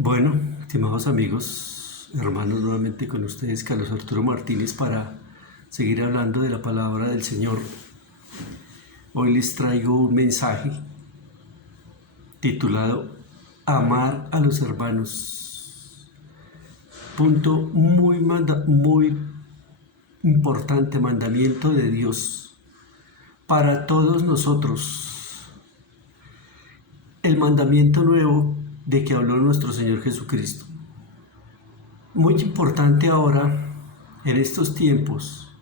Bueno, estimados amigos, hermanos, nuevamente con ustedes, Carlos Arturo Martínez, para seguir hablando de la palabra del Señor. Hoy les traigo un mensaje titulado Amar a los hermanos. Punto muy importante, mandamiento de Dios para todos nosotros. El mandamiento nuevo de que habló nuestro Señor Jesucristo. Muy importante ahora, en estos tiempos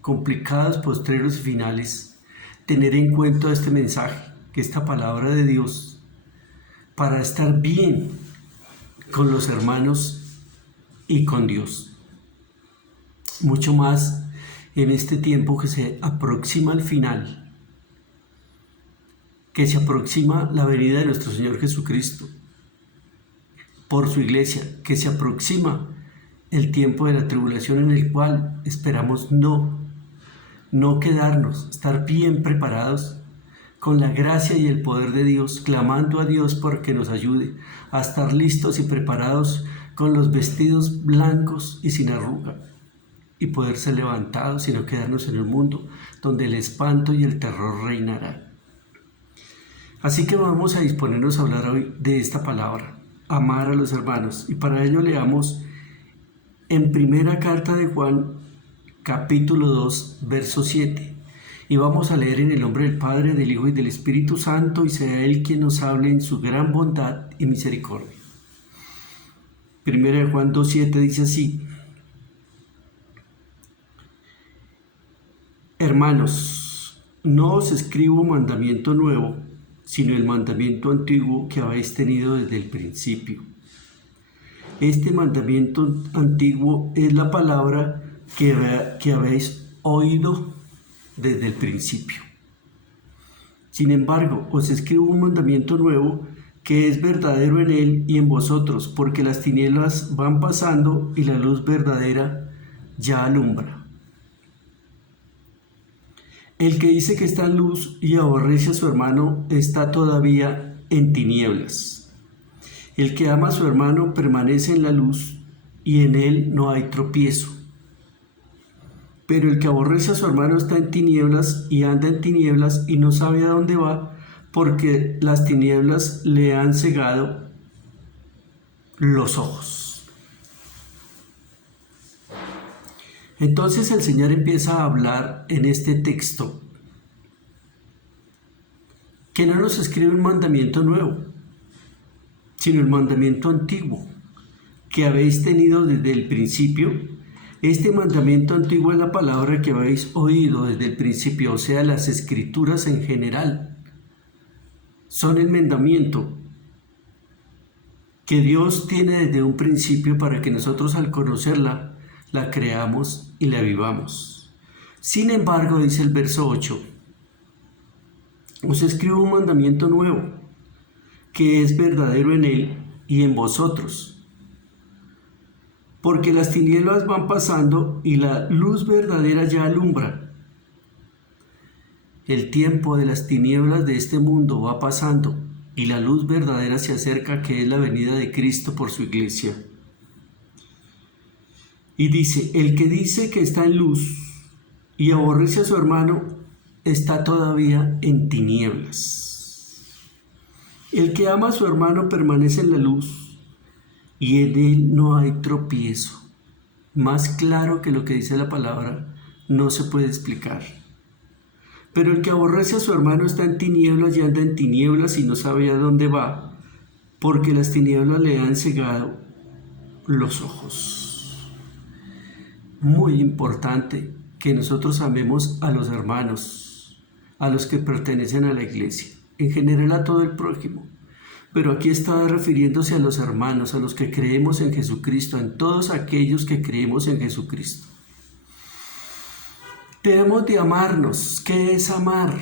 complicados, postreros y finales, tener en cuenta este mensaje, que esta palabra de Dios, para estar bien con los hermanos y con Dios. Mucho más en este tiempo que se aproxima al final, que se aproxima la venida de nuestro Señor Jesucristo por su iglesia, que se aproxima el tiempo de la tribulación en el cual esperamos no quedarnos, estar bien preparados con la gracia y el poder de Dios, clamando a Dios porque nos ayude a estar listos y preparados con los vestidos blancos y sin arruga, y poder ser levantados y no quedarnos en un mundo donde el espanto y el terror reinarán. Así que vamos a disponernos a hablar hoy de esta palabra, amar a los hermanos, y para ello leamos en primera carta de Juan, capítulo 2, verso 7, y vamos a leer en el nombre del Padre, del Hijo y del Espíritu Santo, y sea Él quien nos hable en su gran bondad y misericordia. Primera de Juan 2:7 dice así: Hermanos, no os escribo mandamiento nuevo, sino el mandamiento antiguo que habéis tenido desde el principio. Este mandamiento antiguo es la palabra que habéis oído desde el principio. Sin embargo, os escribo un mandamiento nuevo que es verdadero en él y en vosotros, porque las tinieblas van pasando y la luz verdadera ya alumbra. El que dice que está en luz y aborrece a su hermano está todavía en tinieblas. El que ama a su hermano permanece en la luz y en él no hay tropiezo. Pero el que aborrece a su hermano está en tinieblas y anda en tinieblas y no sabe a dónde va, porque las tinieblas le han cegado los ojos. Entonces el Señor empieza a hablar en este texto que no nos escribe un mandamiento nuevo, sino el mandamiento antiguo que habéis tenido desde el principio. Este mandamiento antiguo es la palabra que habéis oído desde el principio, o sea, las escrituras en general. Son el mandamiento que Dios tiene desde un principio para que nosotros al conocerla, la creamos y la vivamos. Sin embargo, dice el verso 8, os escribo un mandamiento nuevo, que es verdadero en él y en vosotros, porque las tinieblas van pasando y la luz verdadera ya alumbra. El tiempo de las tinieblas de este mundo va pasando y la luz verdadera se acerca, que es la venida de Cristo por su iglesia. Y dice, el que dice que está en luz y aborrece a su hermano está todavía en tinieblas. El que ama a su hermano permanece en la luz y en él no hay tropiezo. Más claro que lo que dice la palabra no se puede explicar. Pero el que aborrece a su hermano está en tinieblas y anda en tinieblas y no sabe a dónde va, porque las tinieblas le han cegado los ojos. Muy importante que nosotros amemos a los hermanos, a los que pertenecen a la iglesia, en general a todo el prójimo. Pero aquí está refiriéndose a los hermanos, a los que creemos en Jesucristo, en todos aquellos que creemos en Jesucristo. Debemos de amarnos. ¿Qué es amar?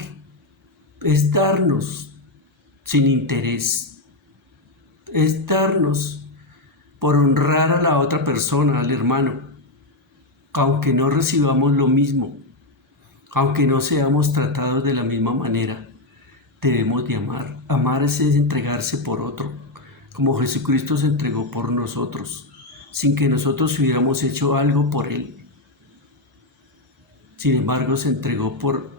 Es darnos sin interés. Es darnos por honrar a la otra persona, al hermano, aunque no recibamos lo mismo, aunque no seamos tratados de la misma manera. Debemos de amar. Amar es entregarse por otro, como Jesucristo se entregó por nosotros, sin que nosotros hubiéramos hecho algo por Él. Sin embargo, se entregó por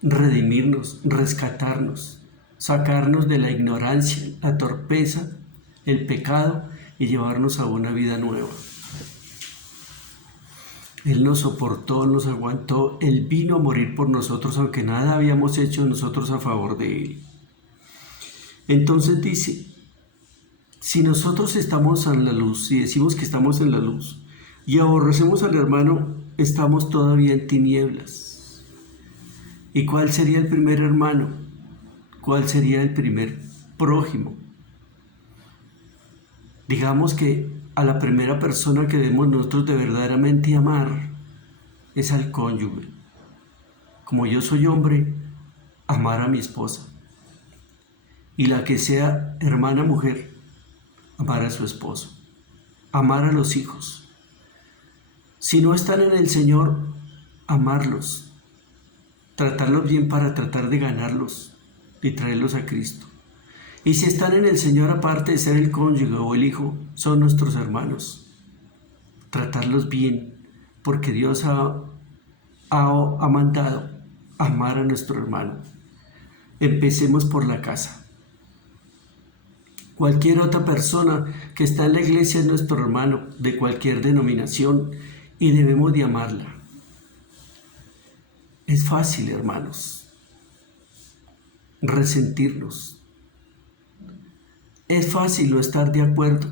redimirnos, rescatarnos, sacarnos de la ignorancia, la torpeza, el pecado y llevarnos a una vida nueva. Él nos soportó, nos aguantó, Él vino a morir por nosotros, aunque nada habíamos hecho nosotros a favor de Él. Entonces dice, si nosotros estamos en la luz, si decimos que estamos en la luz y aborrecemos al hermano, estamos todavía en tinieblas. ¿Y cuál sería el primer hermano? ¿Cuál sería el primer prójimo? Digamos que a la primera persona que debemos nosotros de verdaderamente amar es al cónyuge. Como yo soy hombre, amar a mi esposa. Y la que sea hermana mujer, amar a su esposo. Amar a los hijos. Si no están en el Señor, amarlos. Tratarlos bien para tratar de ganarlos y traerlos a Cristo. Y si están en el Señor, aparte de ser el cónyuge o el hijo, son nuestros hermanos. Tratarlos bien, porque Dios ha mandado amar a nuestro hermano. Empecemos por la casa. Cualquier otra persona que está en la iglesia es nuestro hermano, de cualquier denominación, y debemos de amarla. Es fácil, hermanos, resentirnos. Es fácil no estar de acuerdo.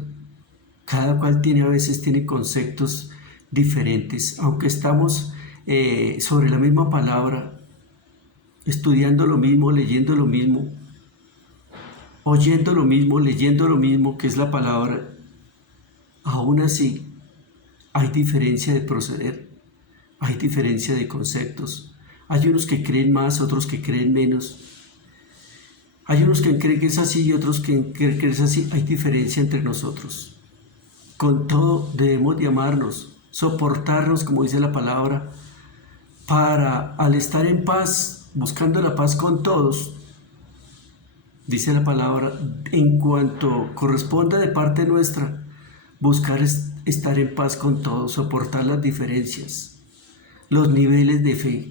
Cada cual a veces tiene conceptos diferentes, aunque estamos sobre la misma palabra, estudiando lo mismo, leyendo lo mismo, oyendo lo mismo, leyendo lo mismo, que es la palabra. Aún así, hay diferencia de proceder, hay diferencia de conceptos. Hay unos que creen más, otros que creen menos. Hay unos que creen que es así y otros que creen que es así. Hay diferencia entre nosotros. Con todo debemos de amarnos, soportarnos, como dice la palabra, para al estar en paz, buscando la paz con todos, dice la palabra, en cuanto corresponda de parte nuestra, buscar estar en paz con todos, soportar las diferencias, los niveles de fe,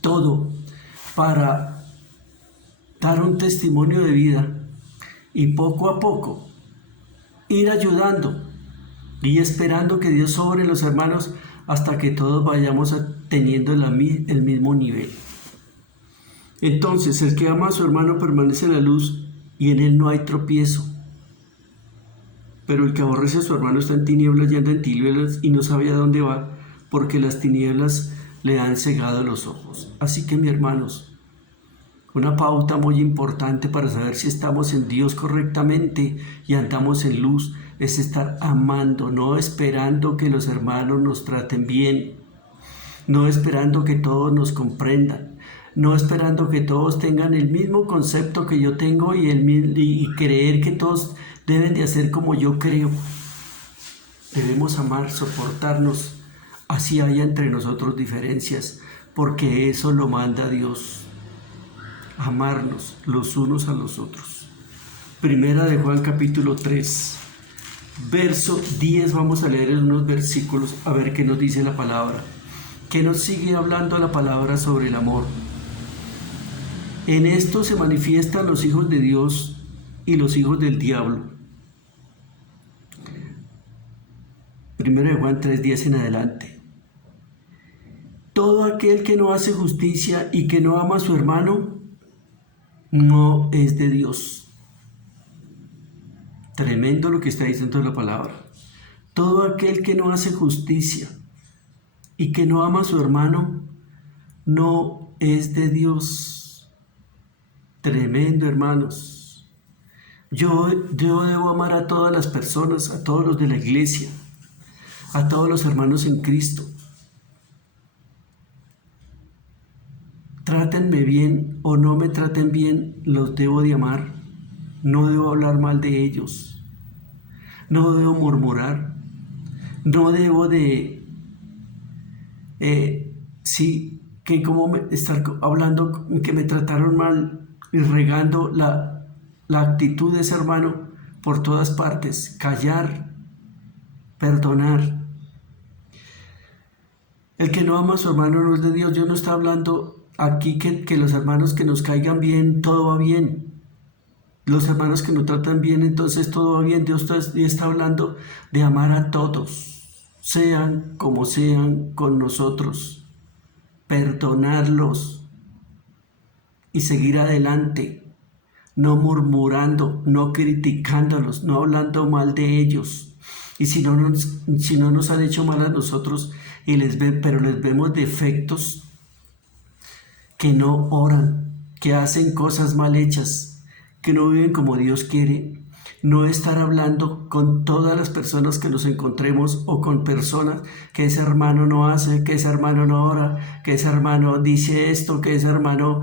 todo para dar un testimonio de vida y poco a poco ir ayudando y esperando que Dios sobre los hermanos hasta que todos vayamos teniendo el mismo nivel. Entonces, el que ama a su hermano permanece en la luz y en él no hay tropiezo. Pero el que aborrece a su hermano está en tinieblas y anda en tinieblas y no sabe a dónde va, porque las tinieblas le han cegado los ojos. Así que, mis hermanos, una pauta muy importante para saber si estamos en Dios correctamente y andamos en luz es estar amando, no esperando que los hermanos nos traten bien, no esperando que todos nos comprendan, no esperando que todos tengan el mismo concepto que yo tengo y creer que todos deben de hacer como yo creo. Debemos amar, soportarnos, así haya entre nosotros diferencias, porque eso lo manda Dios. Amarnos los unos a los otros. Primera de Juan capítulo 3, verso 10, vamos a leer en unos versículos a ver qué nos dice la palabra. Que nos sigue hablando la palabra sobre el amor. En esto se manifiestan los hijos de Dios y los hijos del diablo. Primera de Juan 3:10 en adelante. Todo aquel que no hace justicia y que no ama a su hermano no es de Dios. Tremendo lo que está diciendo la palabra. Todo aquel que no hace justicia y que no ama a su hermano no es de Dios. Tremendo, hermanos. Yo debo amar a todas las personas, a todos los de la iglesia, a todos los hermanos en Cristo. Trátenme bien o no me traten bien, los debo de amar. No debo hablar mal de ellos. No debo murmurar. No debo de... que como estar hablando que me trataron mal y regando la actitud de ese hermano por todas partes, callar, perdonar. El que no ama a su hermano no es de Dios. Dios no está hablando aquí que los hermanos que nos caigan bien, todo va bien. Los hermanos que nos tratan bien, entonces todo va bien. Dios está hablando de amar a todos, sean como sean con nosotros, perdonarlos y seguir adelante, no murmurando, no criticándolos, no hablando mal de ellos. Y si no nos han hecho mal a nosotros, pero les vemos defectos, que no oran, que hacen cosas mal hechas, que no viven como Dios quiere, no estar hablando con todas las personas que nos encontremos o con personas que ese hermano no hace, que ese hermano no ora, que ese hermano dice esto, que ese hermano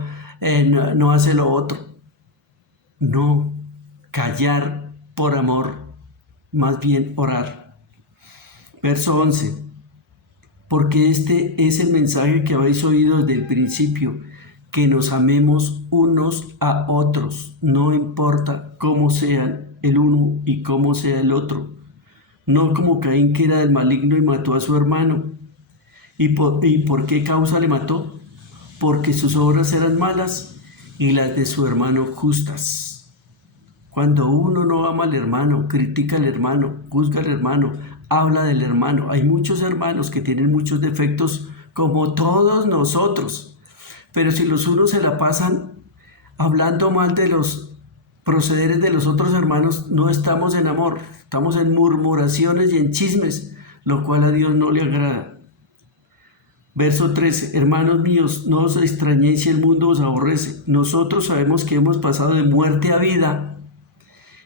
no hace lo otro. No, callar por amor, más bien orar. Verso 11. Porque este es el mensaje que habéis oído desde el principio, que nos amemos unos a otros, no importa cómo sean el uno y cómo sea el otro, no como Caín, que era del maligno y mató a su hermano. ¿Y por qué causa le mató? Porque sus obras eran malas y las de su hermano justas. Cuando uno no ama al hermano, critica al hermano, juzga al hermano, habla del hermano. Hay muchos hermanos que tienen muchos defectos como todos nosotros, pero si los unos se la pasan hablando mal de los procederes de los otros hermanos, no estamos en amor, estamos en murmuraciones y en chismes, lo cual a Dios no le agrada. Verso 13. Hermanos míos, no os extrañéis si el mundo os aborrece. Nosotros sabemos que hemos pasado de muerte a vida,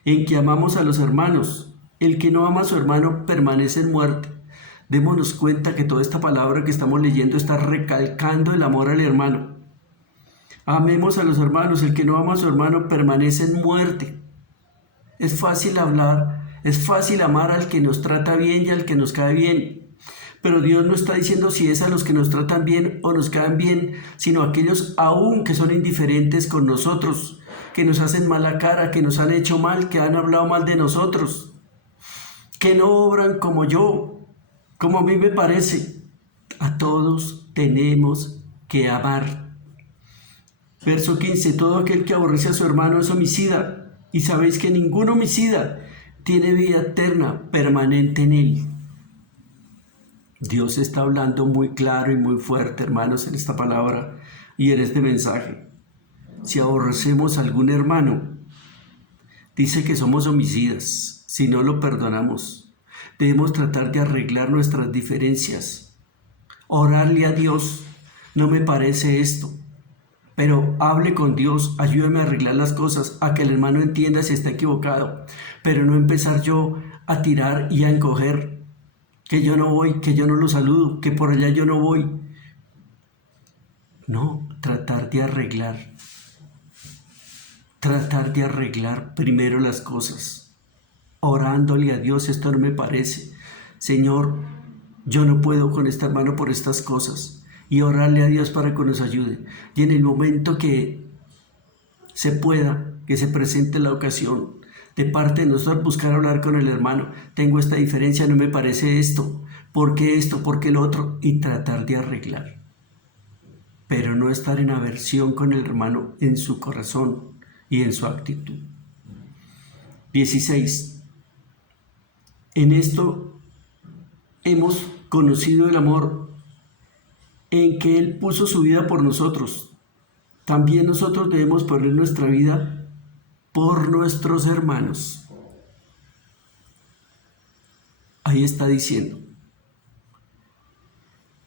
en que amamos a los hermanos. El que no ama a su hermano permanece en muerte. Démonos cuenta que toda esta palabra que estamos leyendo está recalcando el amor al hermano. Amemos a los hermanos. El que no ama a su hermano permanece en muerte. Es fácil hablar, es fácil amar al que nos trata bien y al que nos cae bien. Pero Dios no está diciendo si es a los que nos tratan bien o nos caen bien, sino a aquellos aún que son indiferentes con nosotros, que nos hacen mala cara, que nos han hecho mal, que han hablado mal de nosotros, que no obran como yo, como a mí me parece. A todos tenemos que amar. Verso 15. Todo aquel que aborrece a su hermano es homicida, y sabéis que ningún homicida tiene vida eterna permanente en él. Dios está hablando muy claro y muy fuerte, hermanos, en esta palabra y en este mensaje. Si aborrecemos a algún hermano, dice que somos homicidas si no lo perdonamos. Debemos tratar de arreglar nuestras diferencias, orarle a Dios. No me parece esto, pero hable con Dios, ayúdame a arreglar las cosas, a que el hermano entienda si está equivocado, pero no empezar yo a tirar y a encoger, que yo no voy, que yo no lo saludo, que por allá yo no voy. No, tratar de arreglar primero las cosas, orándole a Dios. Esto no me parece, Señor, yo no puedo con este hermano por estas cosas, y orarle a Dios para que nos ayude. Y en el momento que se pueda, que se presente la ocasión, de parte de nosotros buscar hablar con el hermano. Tengo esta diferencia, no me parece esto, ¿por qué esto? ¿Por qué lo otro? Y tratar de arreglar. Pero no estar en aversión con el hermano en su corazón y en su actitud. 16. En esto hemos conocido el amor en que Él puso su vida por nosotros. También nosotros debemos poner nuestra vida por nuestros hermanos. Ahí está diciendo,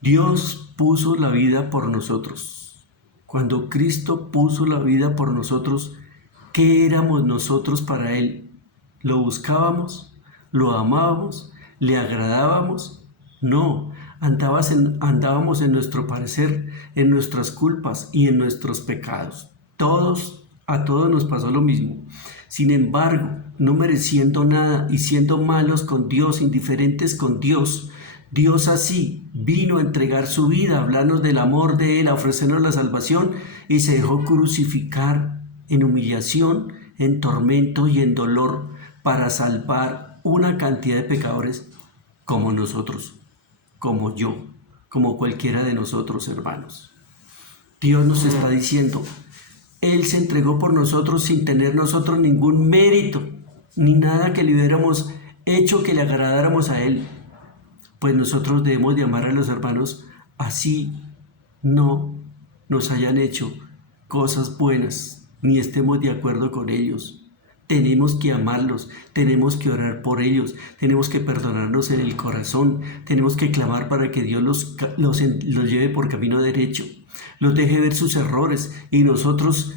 Dios puso la vida por nosotros. Cuando Cristo puso la vida por nosotros, ¿qué éramos nosotros para Él? ¿Lo buscábamos? ¿Lo amábamos? ¿Le agradábamos? No, andábamos en nuestro parecer, en nuestras culpas y en nuestros pecados. A todos nos pasó lo mismo. Sin embargo, no mereciendo nada y siendo malos con Dios, indiferentes con Dios, Dios así vino a entregar su vida, a hablarnos del amor de Él, a ofrecernos la salvación, y se dejó crucificar en humillación, en tormento y en dolor para salvar una cantidad de pecadores como nosotros, como yo, como cualquiera de nosotros, hermanos. Dios nos está diciendo, Él se entregó por nosotros sin tener nosotros ningún mérito, ni nada que le hubiéramos hecho que le agradáramos a Él. Pues nosotros debemos de amar a los hermanos así no nos hayan hecho cosas buenas, ni estemos de acuerdo con ellos. Tenemos que amarlos, tenemos que orar por ellos, tenemos que perdonarnos en el corazón, tenemos que clamar para que Dios los lleve por camino derecho, los deje ver sus errores y nosotros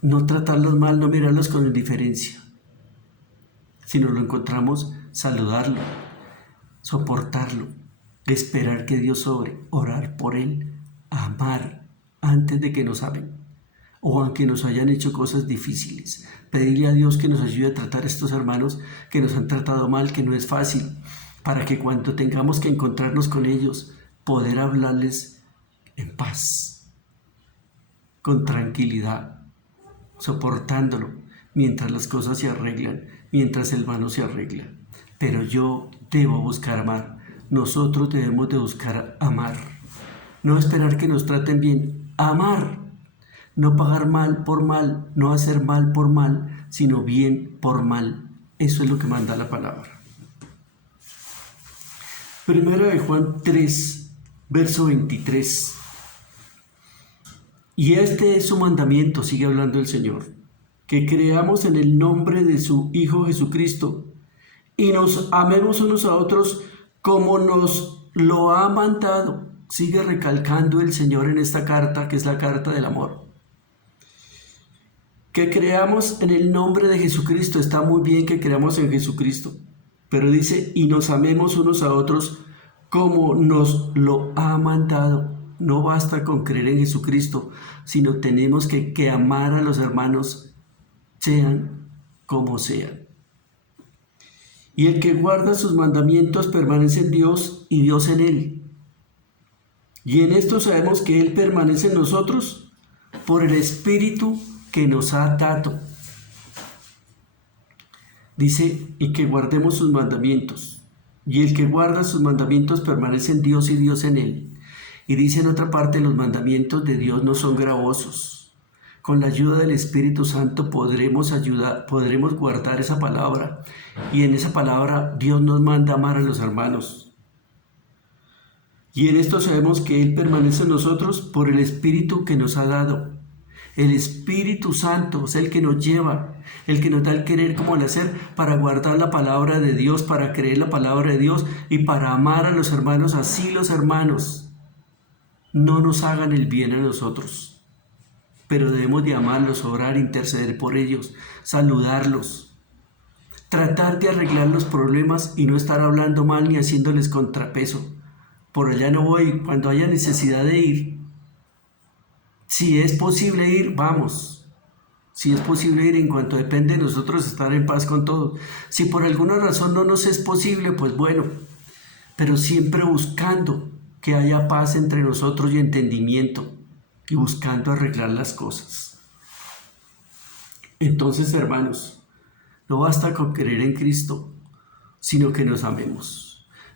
no tratarlos mal, no mirarlos con indiferencia. Si nos lo encontramos, saludarlo, soportarlo, esperar que Dios obre, orar por Él, amar antes de que nos amen o aunque nos hayan hecho cosas difíciles. Pedirle a Dios que nos ayude a tratar a estos hermanos que nos han tratado mal, que no es fácil, para que cuando tengamos que encontrarnos con ellos, poder hablarles en paz, con tranquilidad, soportándolo, mientras las cosas se arreglan, mientras el hermano se arregla. Pero yo debo buscar amar, nosotros debemos de buscar amar, no esperar que nos traten bien, amar. No pagar mal por mal, no hacer mal por mal, sino bien por mal. Eso es lo que manda la palabra. Primera de Juan 3, verso 23. Y este es su mandamiento, sigue hablando el Señor, que creamos en el nombre de su Hijo Jesucristo y nos amemos unos a otros como nos lo ha mandado. Sigue recalcando el Señor en esta carta, que es la carta del amor. Que creamos en el nombre de Jesucristo, está muy bien que creamos en Jesucristo, pero dice, y nos amemos unos a otros como nos lo ha mandado. No basta con creer en Jesucristo, sino tenemos que amar a los hermanos, sean como sean. Y el que guarda sus mandamientos permanece en Dios y Dios en él. Y en esto sabemos que Él permanece en nosotros por el Espíritu que nos ha dado. Dice, y que guardemos sus mandamientos. Y el que guarda sus mandamientos permanece en Dios y Dios en él. Y dice en otra parte, los mandamientos de Dios no son gravosos. Con la ayuda del Espíritu Santo podremos guardar esa palabra. Y en esa palabra Dios nos manda amar a los hermanos. Y en esto sabemos que Él permanece en nosotros por el Espíritu que nos ha dado. El Espíritu Santo es el que nos lleva, el que nos da el querer como el hacer para guardar la palabra de Dios, para creer la palabra de Dios y para amar a los hermanos. Así los hermanos no nos hagan el bien a nosotros, pero debemos de amarlos, orar, interceder por ellos, saludarlos, tratar de arreglar los problemas y no estar hablando mal ni haciéndoles contrapeso. Por allá no voy, cuando haya necesidad de ir. Si es posible ir, vamos. Si es posible ir, en cuanto depende de nosotros estar en paz con todos. Si por alguna razón no nos es posible, pues bueno, pero siempre buscando que haya paz entre nosotros y entendimiento y buscando arreglar las cosas. Entonces, hermanos, no basta con creer en Cristo, sino que nos amemos.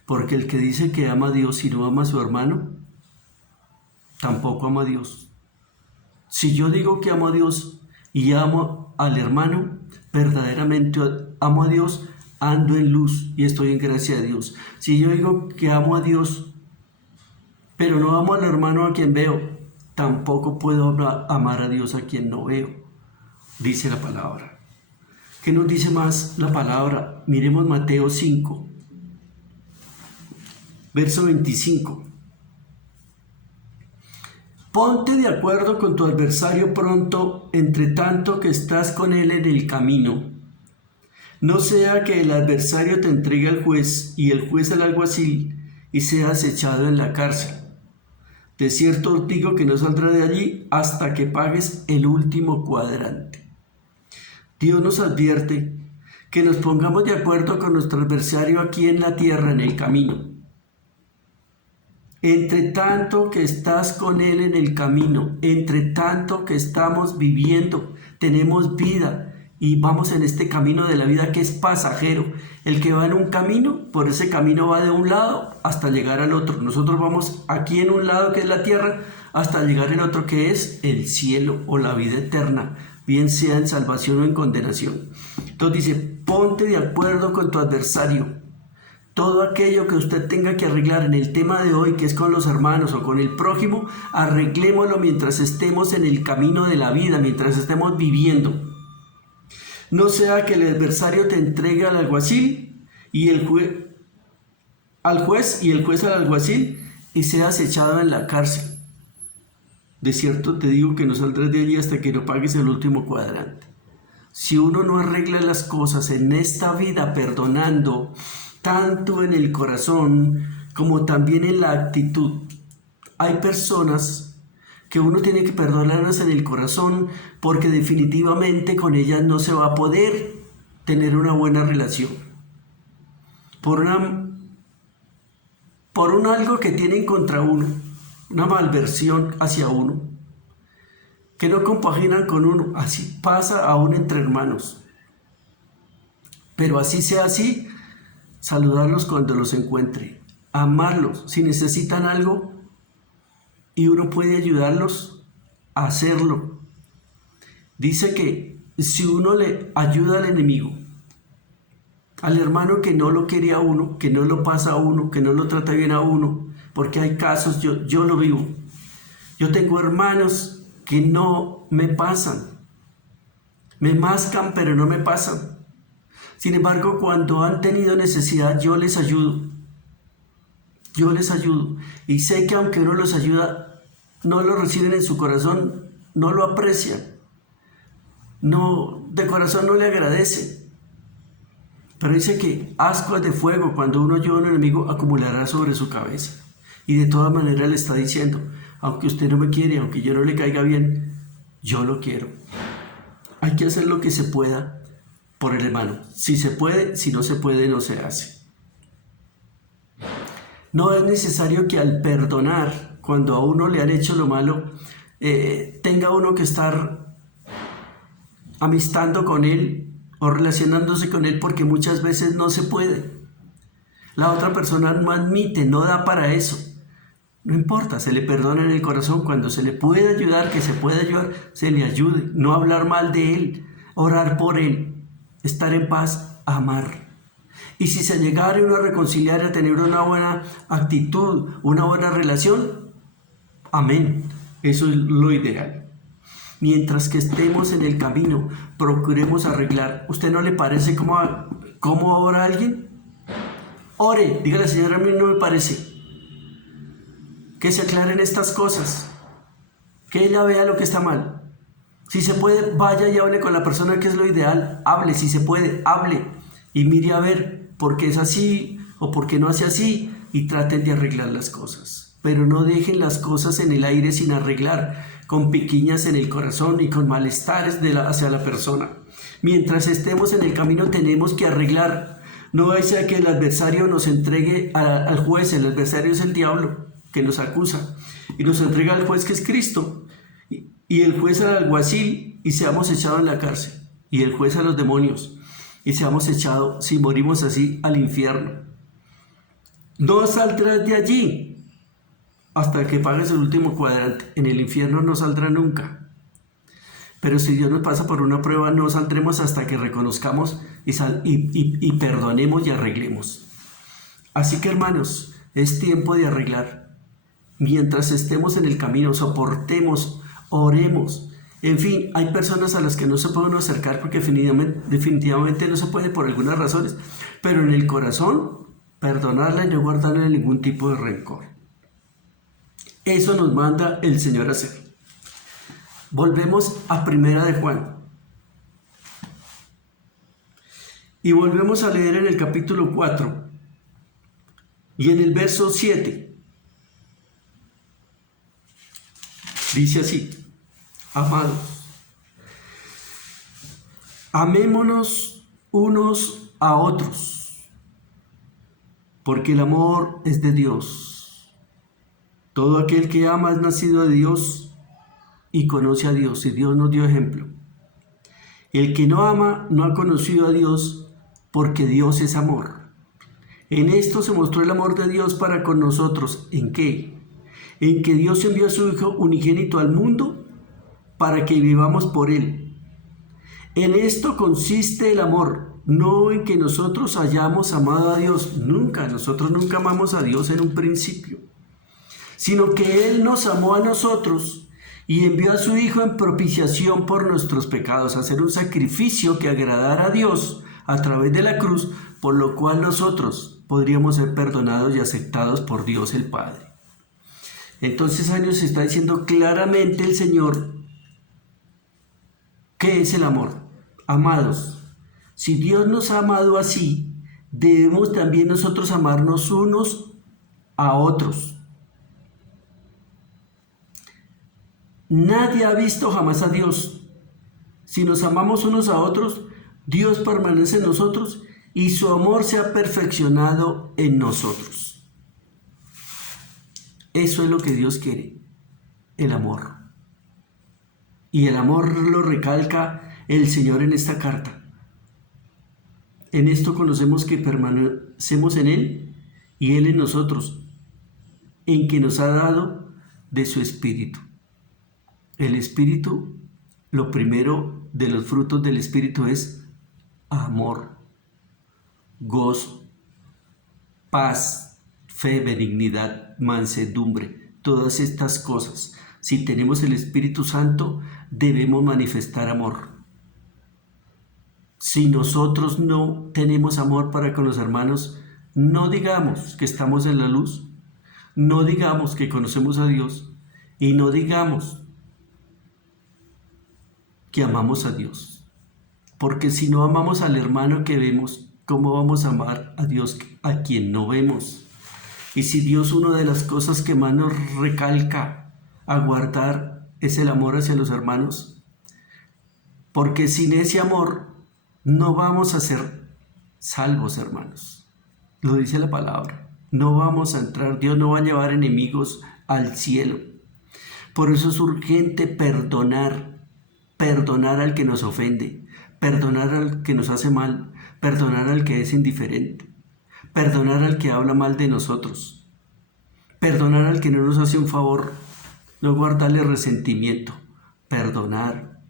Porque el que dice que ama a Dios y no ama a su hermano, tampoco ama a Dios. Si yo digo que amo a Dios y amo al hermano, verdaderamente amo a Dios, ando en luz y estoy en gracia de Dios. Si yo digo que amo a Dios, pero no amo al hermano a quien veo, tampoco puedo amar a Dios a quien no veo, dice la palabra. ¿Qué nos dice más la palabra? Miremos Mateo 5, verso 25. Ponte de acuerdo con tu adversario pronto, entre tanto que estás con él en el camino. No sea que el adversario te entregue al juez y el juez al alguacil y seas echado en la cárcel. De cierto os digo que no saldrá de allí hasta que pagues el último cuadrante. Dios nos advierte que nos pongamos de acuerdo con nuestro adversario aquí en la tierra, en el camino. Entre tanto que estás con Él en el camino, entre tanto que estamos viviendo, tenemos vida y vamos en este camino de la vida que es pasajero. El que va en un camino, por ese camino va de un lado hasta llegar al otro. Nosotros vamos aquí en un lado que es la tierra hasta llegar al otro que es el cielo o la vida eterna, bien sea en salvación o en condenación. Entonces dice, ponte de acuerdo con tu adversario. Todo aquello que usted tenga que arreglar en el tema de hoy, que es con los hermanos o con el prójimo, arreglémoslo mientras estemos en el camino de la vida, mientras estemos viviendo. No sea que el adversario te entregue al alguacil y el juez y el juez al alguacil y seas echado en la cárcel. De cierto te digo que no saldrás de allí hasta que no pagues el último cuadrante. Si uno no arregla las cosas en esta vida perdonando, tanto en el corazón como también en la actitud, hay personas que uno tiene que perdonarlas en el corazón porque definitivamente con ellas no se va a poder tener una buena relación. Por un algo que tienen contra uno, una malversión hacia uno, que no compaginan con uno. Así pasa aún entre hermanos. Pero así sea así, saludarlos cuando los encuentre, amarlos si necesitan algo y uno puede ayudarlos a hacerlo. Dice que si uno le ayuda al enemigo, al hermano que no lo quiere a uno, que no lo pasa a uno, que no lo trata bien a uno, porque hay casos, yo lo vivo. Yo tengo hermanos que no me pasan, me mascan pero no me pasan. Sin embargo, cuando han tenido necesidad, yo les ayudo. Y sé que aunque uno los ayuda, no lo reciben en su corazón, no lo aprecian. No, de corazón no le agradecen. Pero dice que ascuas de fuego, cuando uno ayuda a un enemigo, acumulará sobre su cabeza. Y de todas maneras le está diciendo, aunque usted no me quiere, aunque yo no le caiga bien, yo lo quiero. Hay que hacer lo que se pueda por el hermano. Si se puede, si no se puede, no se hace. No es necesario que al perdonar, cuando a uno le han hecho lo malo, tenga uno que estar amistando con él o relacionándose con él, porque muchas veces no se puede. La otra persona no admite, no da para eso. No importa, se le perdona en el corazón. Cuando se le puede ayudar, que se puede ayudar, se le ayude. No hablar mal de él, orar por él, estar en paz, amar. Y si se llegara uno a reconciliar y a tener una buena actitud, una buena relación, amén. Eso es lo ideal. Mientras que estemos en el camino, procuremos arreglar. ¿Usted no le parece cómo ora alguien? Ore, dígale, Señor, a mí no me parece. Que se aclaren estas cosas. Que ella vea lo que está mal. Si se puede, vaya y hable con la persona, que es lo ideal. Hable, si se puede, hable. Y mire a ver por qué es así o por qué no hace así, y traten de arreglar las cosas. Pero no dejen las cosas en el aire sin arreglar, con piquiñas en el corazón y con malestares hacia la persona. Mientras estemos en el camino tenemos que arreglar. No sea que el adversario nos entregue al juez. El adversario es el diablo que nos acusa y nos entrega al juez, que es Cristo, y el juez al alguacil, y seamos echados en la cárcel, y el juez a los demonios, y seamos echados, si morimos así, al infierno. No saldrás de allí hasta que pagues el último cuadrante. En el infierno no saldrá nunca. Pero si Dios nos pasa por una prueba, no saldremos hasta que reconozcamos y perdonemos y arreglemos. Así que, hermanos, es tiempo de arreglar. Mientras estemos en el camino, soportemos, oremos. En fin, hay personas a las que no se puede uno acercar porque definitivamente no se puede por algunas razones, pero en el corazón, perdonarla y no guardarle ningún tipo de rencor. Eso nos manda el Señor a hacer. Volvemos a Primera de Juan. Y volvemos a leer en el capítulo 4 y en el verso 7. Dice así: amados, amémonos unos a otros, porque el amor es de Dios. Todo aquel que ama es nacido de Dios y conoce a Dios, y Dios nos dio ejemplo. El que no ama no ha conocido a Dios, porque Dios es amor. En esto se mostró el amor de Dios para con nosotros. ¿En qué? En que Dios envió a su Hijo unigénito al mundo para que vivamos por Él. En esto consiste el amor, no en que nosotros hayamos amado a Dios. Nosotros nunca amamos a Dios en un principio, sino que Él nos amó a nosotros y envió a su Hijo en propiciación por nuestros pecados, a hacer un sacrificio que agradara a Dios a través de la cruz, por lo cual nosotros podríamos ser perdonados y aceptados por Dios el Padre. Entonces ahí nos está diciendo claramente el Señor qué es el amor. Amados, si Dios nos ha amado así, debemos también nosotros amarnos unos a otros. Nadie ha visto jamás a Dios. Si nos amamos unos a otros, Dios permanece en nosotros y su amor se ha perfeccionado en nosotros. Eso es lo que Dios quiere, el amor. Y el amor lo recalca el Señor en esta carta. En esto conocemos que permanecemos en Él y Él en nosotros, en que nos ha dado de su Espíritu. El Espíritu, lo primero de los frutos del Espíritu es amor, gozo, paz, fe, benignidad, mansedumbre, todas estas cosas. Si tenemos el Espíritu Santo, debemos manifestar amor. Si nosotros no tenemos amor para con los hermanos, no digamos que estamos en la luz, no digamos que conocemos a Dios y no digamos que amamos a Dios. Porque si no amamos al hermano que vemos, ¿cómo vamos a amar a Dios a quien no vemos? Y si Dios, una de las cosas que más nos recalca a guardar es el amor hacia los hermanos, porque sin ese amor no vamos a ser salvos, hermanos. Lo dice la palabra. No vamos a entrar, Dios no va a llevar enemigos al cielo. Por eso es urgente perdonar al que nos ofende, perdonar al que nos hace mal, perdonar al que es indiferente, perdonar al que habla mal de nosotros, perdonar al que no nos hace un favor, no guardarle resentimiento, perdonar.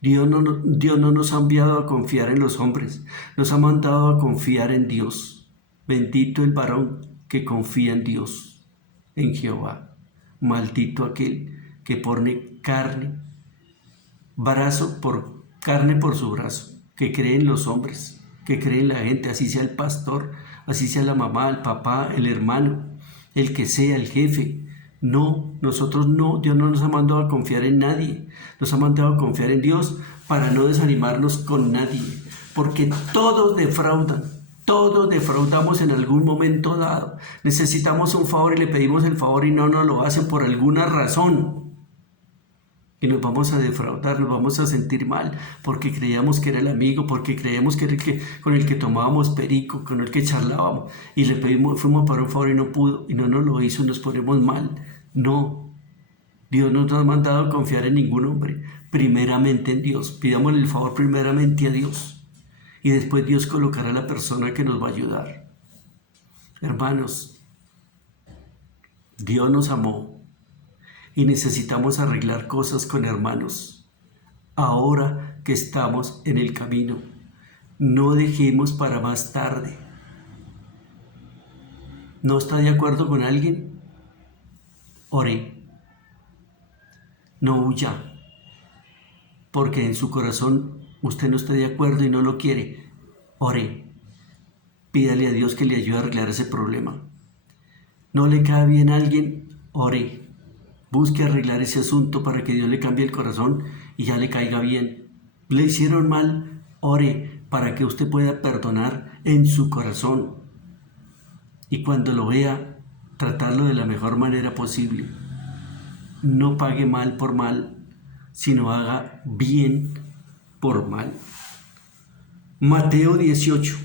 Dios no nos ha enviado a confiar en los hombres, nos ha mandado a confiar en Dios. Bendito el varón que confía en Dios, en Jehová. Maldito aquel que pone carne por su brazo, que cree en los hombres, que cree en la gente, así sea el pastor, así sea la mamá, el papá, el hermano, el que sea, el jefe. No, nosotros no, Dios no nos ha mandado a confiar en nadie, nos ha mandado a confiar en Dios para no desanimarnos con nadie, porque todos defraudamos en algún momento dado. Necesitamos un favor y le pedimos el favor y no nos lo hacen por alguna razón. Y nos vamos a defraudar, nos vamos a sentir mal, porque creíamos que era el amigo, porque creíamos que era con el que tomábamos perico, con el que charlábamos, y le pedimos, fuimos para un favor y no pudo, y no nos lo hizo, nos ponemos mal. No, Dios no nos ha mandado a confiar en ningún hombre, primeramente en Dios. Pidámosle el favor primeramente a Dios, y después Dios colocará a la persona que nos va a ayudar. Hermanos, Dios nos amó. Y necesitamos arreglar cosas con hermanos. Ahora que estamos en el camino, no dejemos para más tarde. ¿No está de acuerdo con alguien? Ore. No huya, porque en su corazón usted no está de acuerdo y no lo quiere. Ore. Pídale a Dios que le ayude a arreglar ese problema. ¿No le cae bien a alguien? Ore. Busque arreglar ese asunto para que Dios le cambie el corazón y ya le caiga bien. Le hicieron mal, ore para que usted pueda perdonar en su corazón. Y cuando lo vea, tratarlo de la mejor manera posible. No pague mal por mal, sino haga bien por mal. Mateo 18.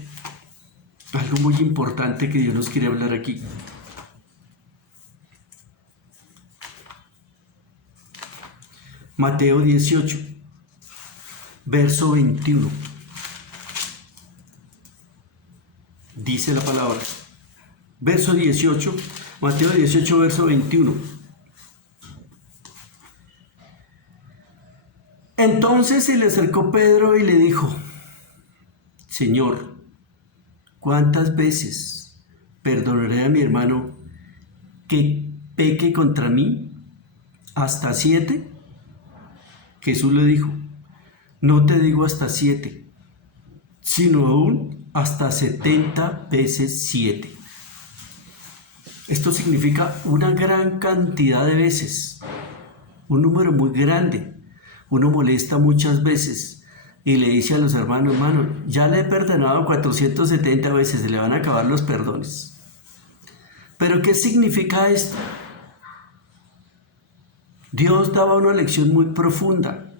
Algo muy importante que Dios nos quiere hablar aquí. Mateo 18. verso 21. Dice la palabra. Verso 18, Mateo 18, verso 21. Entonces se le acercó Pedro y le dijo: Señor, ¿cuántas veces perdonaré a mi hermano que peque contra mí? ¿Hasta 7? Jesús le dijo: no te digo hasta 7, sino aún hasta 70 veces 7. Esto significa una gran cantidad de veces, un número muy grande. Uno molesta muchas veces y le dice a los hermanos: hermano, ya le he perdonado 470 veces, se le van a acabar los perdones. ¿Pero qué significa esto? Dios daba una lección muy profunda.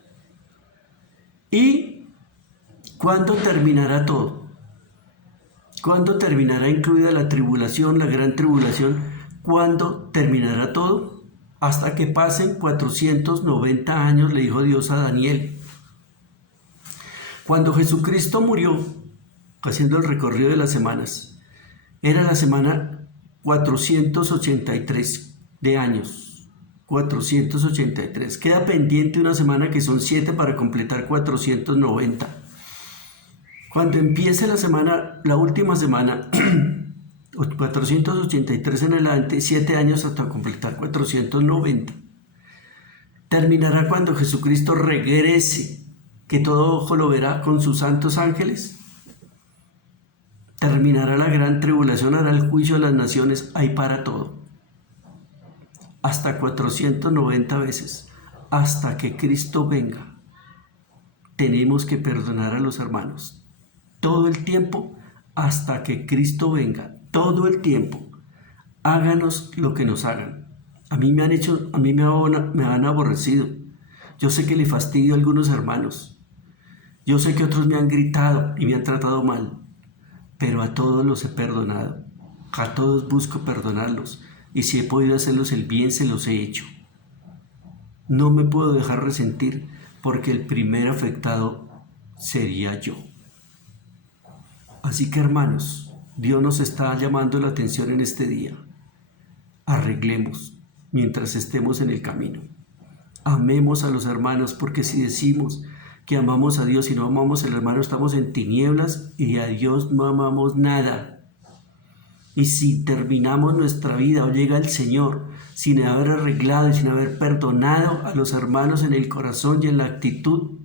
¿Y cuándo terminará todo? ¿Cuándo terminará incluida la tribulación, la gran tribulación? ¿Cuándo terminará todo? Hasta que pasen 490 años, le dijo Dios a Daniel. Cuando Jesucristo murió, haciendo el recorrido de las semanas, era la semana 483 de años. 483. Queda pendiente una semana que son 7 para completar 490. Cuando empiece la semana, la última semana, 483 en adelante, 7 años hasta completar 490. Terminará cuando Jesucristo regrese, que todo ojo lo verá con sus santos ángeles. Terminará la gran tribulación, hará el juicio de las naciones, ahí para todo. Hasta 490 veces, hasta que Cristo venga, tenemos que perdonar a los hermanos. Todo el tiempo, hasta que Cristo venga, todo el tiempo. Háganos lo que nos hagan. A mí me han aborrecido. Yo sé que le fastidio a algunos hermanos. Yo sé que otros me han gritado y me han tratado mal. Pero a todos los he perdonado. A todos busco perdonarlos. Y si he podido hacerlos el bien, se los he hecho. No me puedo dejar resentir, porque el primer afectado sería yo. Así que, hermanos, Dios nos está llamando la atención en este día. Arreglemos mientras estemos en el camino. Amemos a los hermanos, porque si decimos que amamos a Dios y no amamos al hermano, estamos en tinieblas y a Dios no amamos nada. Y si terminamos nuestra vida o llega el Señor sin haber arreglado y sin haber perdonado a los hermanos en el corazón y en la actitud,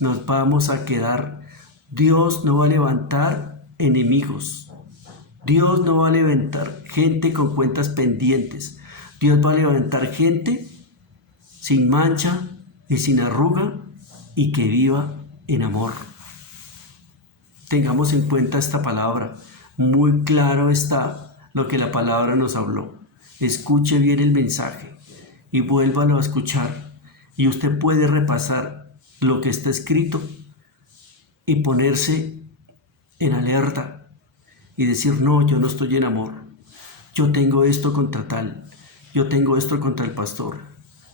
nos vamos a quedar. Dios no va a levantar enemigos. Dios no va a levantar gente con cuentas pendientes. Dios va a levantar gente sin mancha y sin arruga y que viva en amor. Tengamos en cuenta esta palabra. Muy claro está lo que la palabra nos habló. Escuche bien el mensaje y vuélvalo a escuchar. Y usted puede repasar lo que está escrito y ponerse en alerta y decir: no, yo no estoy en amor. Yo tengo esto contra tal. Yo tengo esto contra el pastor,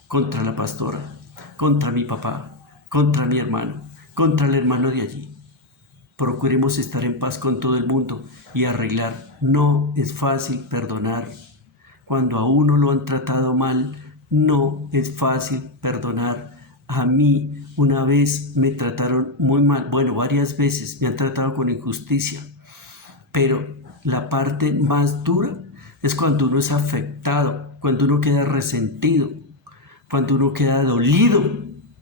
contra la pastora, contra mi papá, contra mi hermano, contra el hermano de allí. Procuremos estar en paz con todo el mundo y arreglar. No es fácil perdonar. Cuando a uno lo han tratado mal, no es fácil perdonar. A mí una vez me trataron muy mal. Bueno, varias veces me han tratado con injusticia. Pero la parte más dura es cuando uno es afectado, cuando uno queda resentido, cuando uno queda dolido.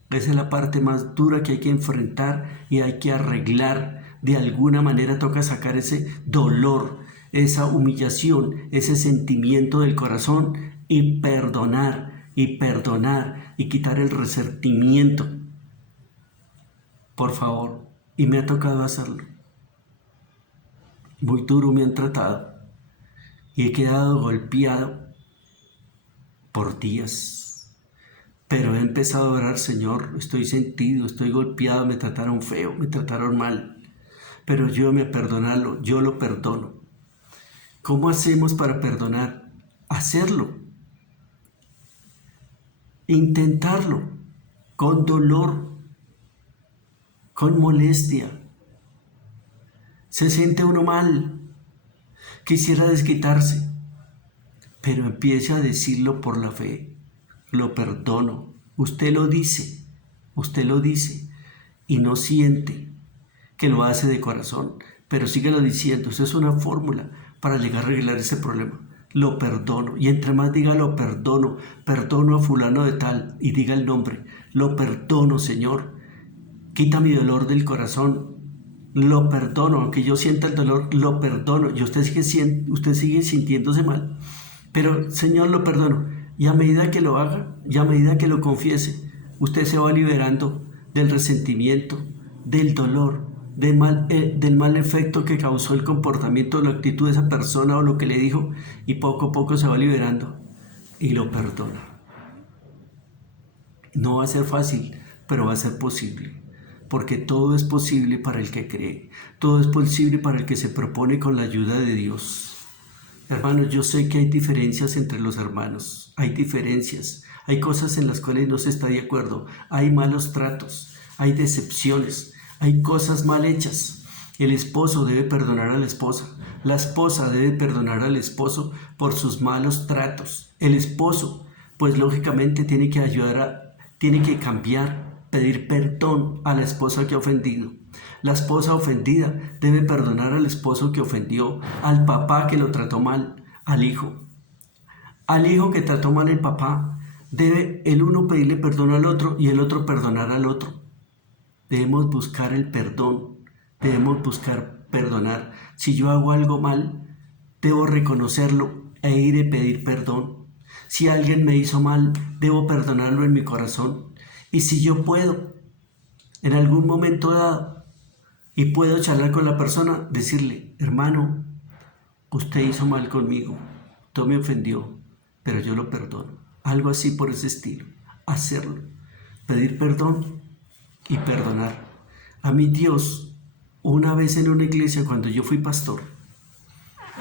Esa es la parte más dura que hay que enfrentar y hay que arreglar. De alguna manera toca sacar ese dolor, esa humillación, ese sentimiento del corazón y perdonar y quitar el resentimiento. Por favor, y me ha tocado hacerlo. Muy duro me han tratado y he quedado golpeado por días. Pero he empezado a orar: Señor, estoy sentido, estoy golpeado, me trataron feo, me trataron mal. Pero yo me perdonarlo, yo lo perdono. ¿Cómo hacemos para perdonar? Hacerlo. Intentarlo con dolor. con molestia. Se siente uno mal, quisiera desquitarse, pero empiece a decirlo por la fe. Lo perdono. Usted lo dice y no siente que lo hace de corazón, pero síguelo diciendo. Eso es una fórmula para llegar a arreglar ese problema. Lo perdono. Y entre más diga lo perdono, perdono a fulano de tal y diga el nombre. Lo perdono, Señor. Quita mi dolor del corazón. Lo perdono, aunque yo sienta el dolor, lo perdono. Y usted sigue sintiéndose mal. Pero, Señor, lo perdono. Y a medida que lo haga, y a medida que lo confiese, usted se va liberando del resentimiento, del dolor, del mal efecto que causó el comportamiento o la actitud de esa persona o lo que le dijo, y poco a poco se va liberando y lo perdona. No va a ser fácil, pero va a ser posible, porque todo es posible para el que cree, todo es posible para el que se propone con la ayuda de Dios. Hermanos, yo sé que hay diferencias entre los hermanos, hay diferencias, hay cosas en las cuales no se está de acuerdo, hay malos tratos, hay decepciones, hay cosas mal hechas. El esposo debe perdonar a la esposa debe perdonar al esposo por sus malos tratos. El esposo, pues lógicamente tiene que cambiar, pedir perdón a la esposa que ha ofendido. La esposa ofendida debe perdonar al esposo que ofendió, al papá que lo trató mal, al hijo. Al hijo que trató mal el papá, debe el uno pedirle perdón al otro y el otro perdonar al otro. Debemos buscar el perdón, debemos buscar perdonar. Si yo hago algo mal, debo reconocerlo e ir a pedir perdón. Si alguien me hizo mal, debo perdonarlo en mi corazón. Y si yo puedo, en algún momento dado, y puedo charlar con la persona, decirle, hermano, usted hizo mal conmigo, usted me ofendió, pero yo lo perdono. Algo así por ese estilo, hacerlo, pedir perdón y perdonar. A mí Dios, una vez en una iglesia cuando yo fui pastor,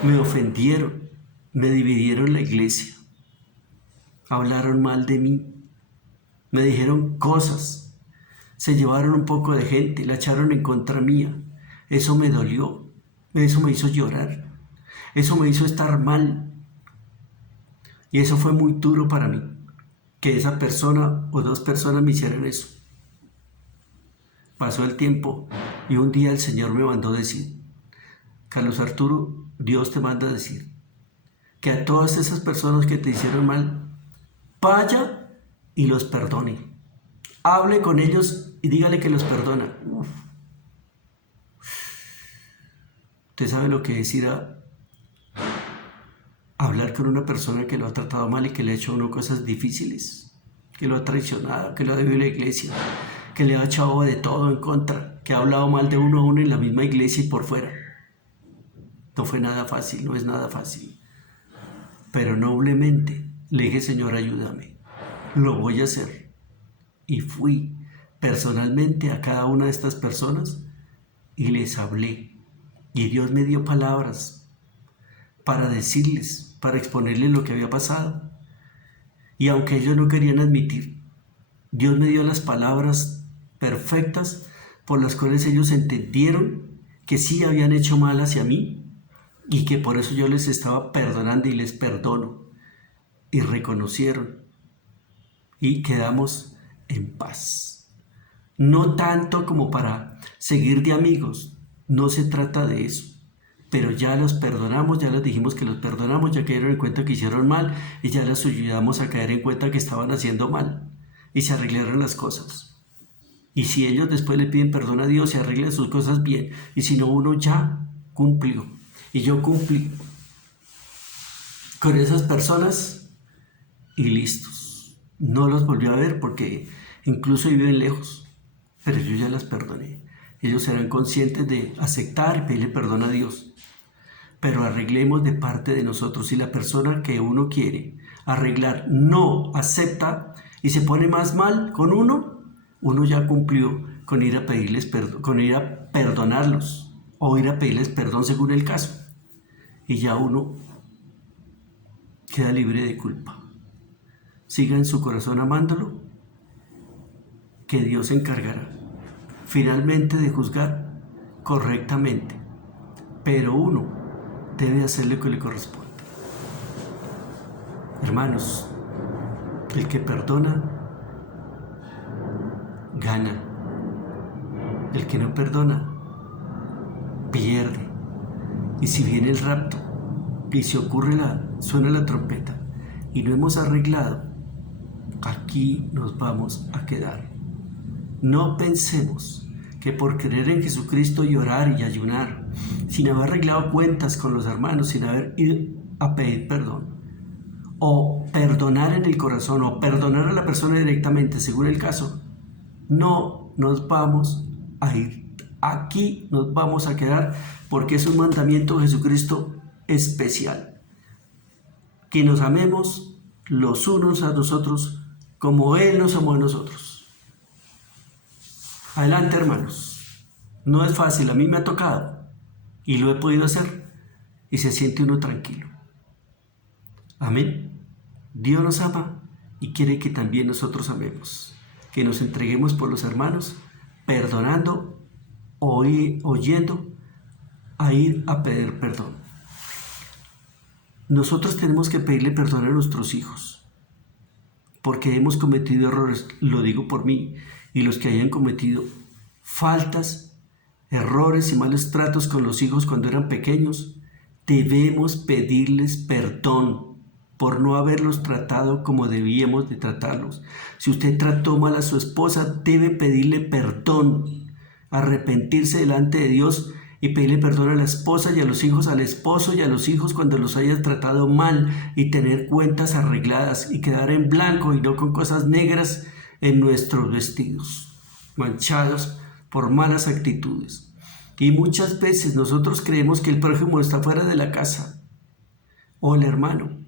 me ofendieron, me dividieron la iglesia, hablaron mal de mí, me dijeron cosas. Se llevaron un poco de gente, la echaron en contra mía. Eso me dolió, eso me hizo llorar, eso me hizo estar mal. Y eso fue muy duro para mí, que esa persona o dos personas me hicieran eso. Pasó el tiempo y un día el Señor me mandó decir, Carlos Arturo, Dios te manda a decir que a todas esas personas que te hicieron mal, vaya y los perdone. Hable con ellos y dígale que los perdona. Usted sabe lo que es ir a hablar con una persona que lo ha tratado mal y que le ha hecho a uno cosas difíciles, que lo ha traicionado, que lo ha debido a la iglesia, que le ha echado de todo en contra, que ha hablado mal de uno a uno en la misma iglesia y por fuera. No fue nada fácil, no es nada fácil. Pero noblemente le dije, Señor, ayúdame, lo voy a hacer. Y fui personalmente a cada una de estas personas y les hablé. Y Dios me dio palabras para decirles, para exponerles lo que había pasado. Y aunque ellos no querían admitir, Dios me dio las palabras perfectas por las cuales ellos entendieron que sí habían hecho mal hacia mí y que por eso yo les estaba perdonando y les perdono. Y reconocieron y quedamos en paz. No tanto como para seguir de amigos, no se trata de eso. Pero ya los perdonamos, ya les dijimos que los perdonamos, ya cayeron en cuenta que hicieron mal y ya les ayudamos a caer en cuenta que estaban haciendo mal y se arreglaron las cosas. Y si ellos después le piden perdón a Dios, se arreglan sus cosas bien. Y si no, uno ya cumplió. Y yo cumplí con esas personas y listos. No los volví a ver porque incluso viven lejos, pero yo ya las perdoné. Ellos serán conscientes de aceptar y pedirle perdón a Dios. Pero arreglemos de parte de nosotros. Si la persona que uno quiere arreglar no acepta y se pone más mal con uno ya cumplió con ir a pedirles perdón, con ir a perdonarlos o ir a pedirles perdón según el caso. Y ya uno queda libre de culpa. Siga en su corazón amándolo, que Dios se encargará. finalmente de juzgar correctamente, pero uno debe hacer lo que le corresponde. Hermanos, el que perdona, gana. El que no perdona, pierde. Y si viene el rapto y se suena la trompeta y no hemos arreglado, aquí nos vamos a quedar. No pensemos que por creer en Jesucristo y orar y ayunar, sin haber arreglado cuentas con los hermanos, sin haber ido a pedir perdón, o perdonar en el corazón, o perdonar a la persona directamente, según el caso, no nos vamos a ir. Aquí nos vamos a quedar, porque es un mandamiento de Jesucristo especial. Que nos amemos los unos a los otros como Él nos amó a nosotros. Adelante, hermanos. No es fácil, a mí me ha tocado y lo he podido hacer y se siente uno tranquilo. Amén. Dios nos ama y quiere que también nosotros amemos, que nos entreguemos por los hermanos, perdonando, oyendo, a ir a pedir perdón. Nosotros tenemos que pedirle perdón a nuestros hijos, porque hemos cometido errores, lo digo por mí, y los que hayan cometido faltas, errores y malos tratos con los hijos cuando eran pequeños, debemos pedirles perdón por no haberlos tratado como debíamos de tratarlos. Si usted trató mal a su esposa, debe pedirle perdón, arrepentirse delante de Dios y pedirle perdón a la esposa y a los hijos, al esposo y a los hijos cuando los hayas tratado mal, y tener cuentas arregladas y quedar en blanco y no con cosas negras en nuestros vestidos, manchados por malas actitudes. Y muchas veces nosotros creemos que el prójimo está fuera de la casa o el hermano,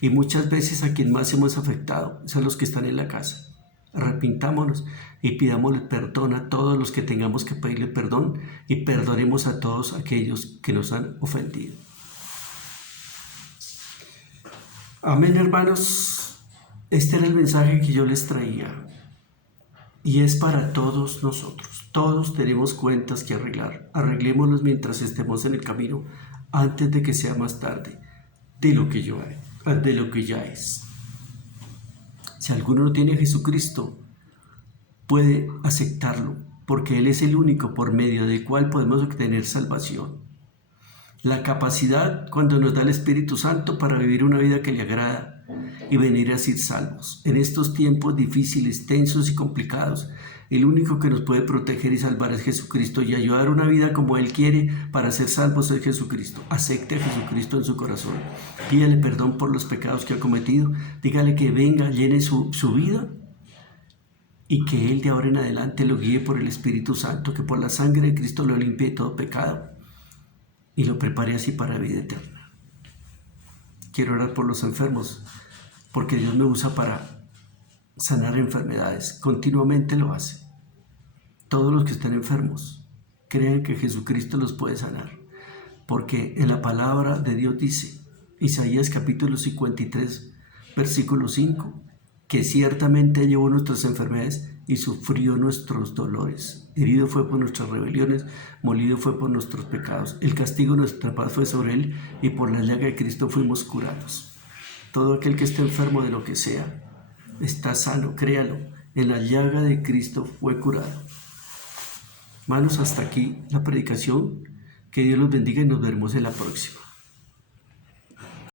y muchas veces a quien más hemos afectado es a los que están en la casa. Arrepintámonos y pidámosle perdón a todos los que tengamos que pedirle perdón, y perdonemos a todos aquellos que nos han ofendido. Amén, hermanos. Este era el mensaje que yo les traía y es para todos nosotros. Todos tenemos cuentas que arreglar. Arreglémoslos mientras estemos en el camino, antes de que sea más tarde de lo que ya es. Si alguno no tiene a Jesucristo, puede aceptarlo, porque Él es el único por medio del cual podemos obtener salvación. La capacidad cuando nos da el Espíritu Santo para vivir una vida que le agrada y venir a ser salvos. En estos tiempos difíciles, tensos y complicados, el único que nos puede proteger y salvar es Jesucristo, y ayudar una vida como Él quiere para ser salvos es Jesucristo. Acepte a Jesucristo en su corazón, pídale perdón por los pecados que ha cometido, dígale que venga, llene su vida, y que Él de ahora en adelante lo guíe por el Espíritu Santo, que por la sangre de Cristo lo limpie de todo pecado y lo prepare así para vida eterna. Quiero orar por los enfermos, porque Dios me usa para sanar enfermedades. Continuamente lo hace. Todos los que están enfermos, crean que Jesucristo los puede sanar, porque en la palabra de Dios dice, Isaías capítulo 53, versículo 5, que ciertamente llevó nuestras enfermedades y sufrió nuestros dolores. Herido fue por nuestras rebeliones, molido fue por nuestros pecados. El castigo de nuestra paz fue sobre Él, y por la llaga de Cristo fuimos curados. Todo aquel que esté enfermo de lo que sea, está sano, créalo. En la llaga de Cristo fue curado. Hermanos, hasta aquí la predicación. Que Dios los bendiga y nos veremos en la próxima.